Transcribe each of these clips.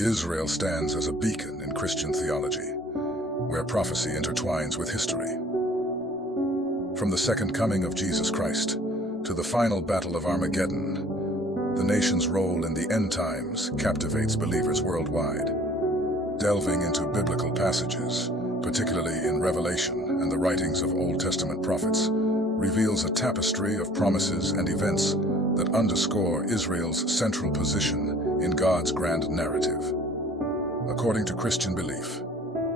Israel stands as a beacon in Christian theology, where prophecy intertwines with history. From the second coming of Jesus Christ to the final battle of Armageddon, the nation's role in the end times captivates believers worldwide. Delving into biblical passages, particularly in Revelation and the writings of Old Testament prophets, reveals a tapestry of promises and events that underscore Israel's central position in God's grand narrative. According to Christian belief,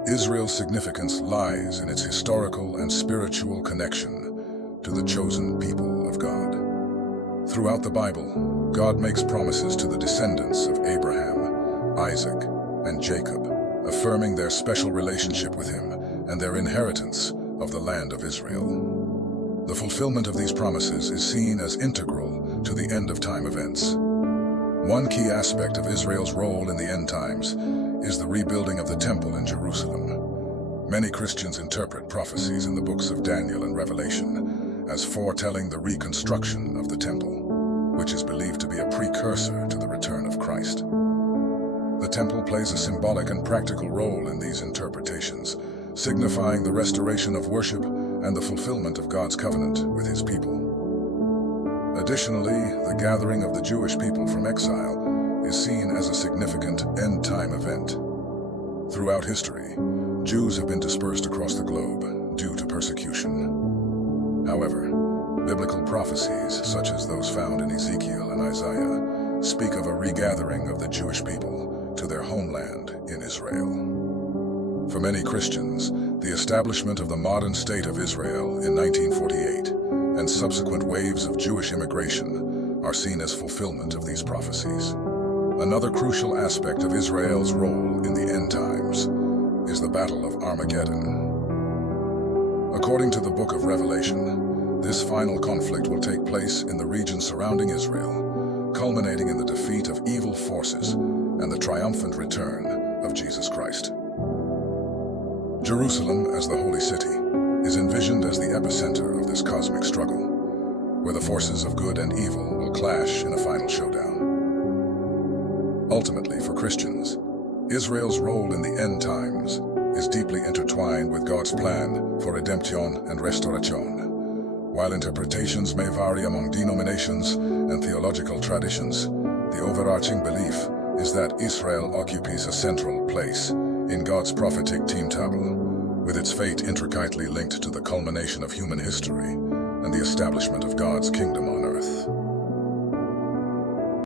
Israel's significance lies in its historical and spiritual connection to the chosen people of God. Throughout the Bible, God makes promises to the descendants of Abraham, Isaac, and Jacob, affirming their special relationship with him and their inheritance of the land of Israel. The fulfillment of these promises is seen as integral to the end-of-time events. One key aspect of Israel's role in the end times is the rebuilding of the temple in Jerusalem. Many Christians interpret prophecies in the books of Daniel and Revelation as foretelling the reconstruction of the temple, which is believed to be a precursor to the return of Christ. The temple plays a symbolic and practical role in these interpretations, signifying the restoration of worship and the fulfillment of God's covenant with his people. Additionally, the gathering of the Jewish people from exile is seen as a significant end-time event. Throughout history, Jews have been dispersed across the globe due to persecution. However, biblical prophecies, such as those found in Ezekiel and Isaiah, speak of a regathering of the Jewish people to their homeland in Israel. For many Christians, the establishment of the modern state of Israel in 1948 and subsequent waves of Jewish immigration are seen as fulfillment of these prophecies. Another crucial aspect of Israel's role in the end times is the Battle of Armageddon. According to the Book of Revelation, this final conflict will take place in the region surrounding Israel, culminating in the defeat of evil forces and the triumphant return of Jesus Christ. Jerusalem, as the holy city, is envisioned as the epicenter of this cosmic struggle, where the forces of good and evil will clash in a final showdown. Ultimately, for Christians, Israel's role in the end times is deeply intertwined with God's plan for redemption and restoration. While interpretations may vary among denominations and theological traditions, the overarching belief is that Israel occupies a central place in God's prophetic timetable, with its fate intricately linked to the culmination of human history and the establishment of God's kingdom on earth.